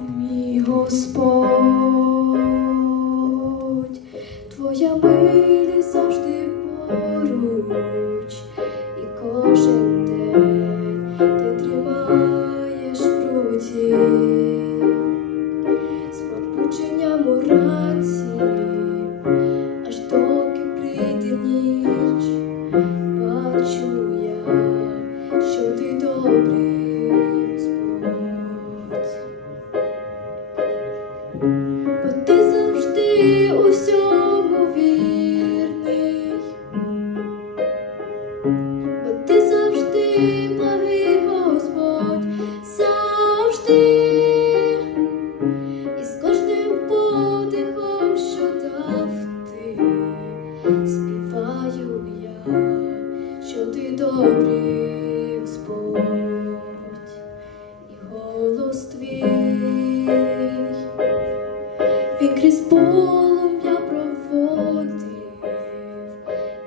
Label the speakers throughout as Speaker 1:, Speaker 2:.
Speaker 1: Мій Господь, Твоя милість завжди поруч, і кожен завжди благий Господь, завжди, і з кожним подихом, що дав ти, співаю я, що ти добрий Господь, і голос твій. Проводив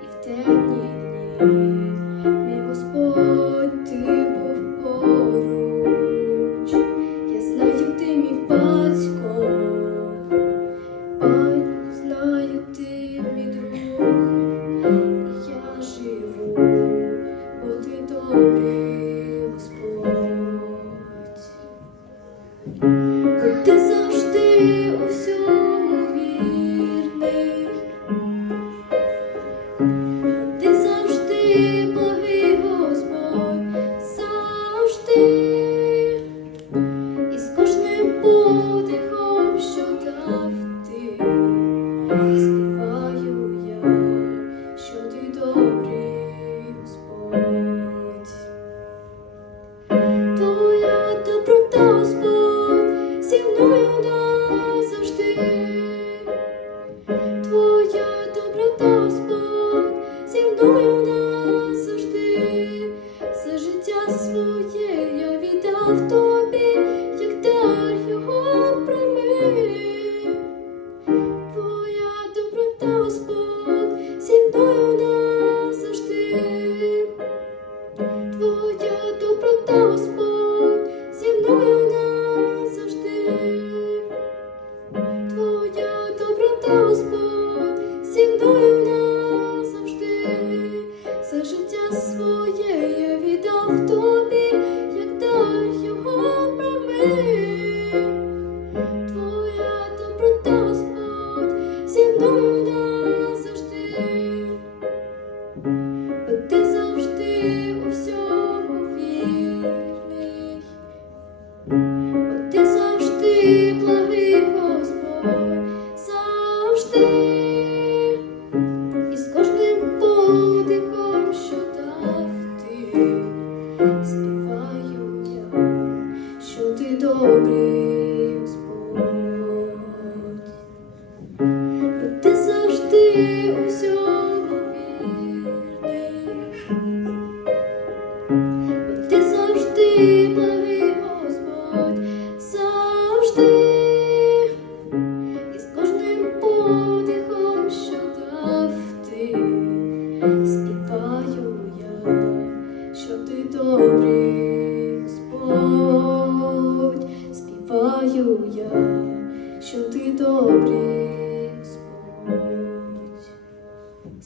Speaker 1: і в темні дні, This. Віддав тобі, як дар його прийми. Твоя доброта, Господь, зі мною назавжди. Твоя доброта, Господь, зі мною назавжди. Твоя доброта, Господь, зі мною назавжди. Все життя своє я віддав тобі, як дар ти Господь. Ти завжди у вірний, ти завжди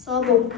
Speaker 1: 써보.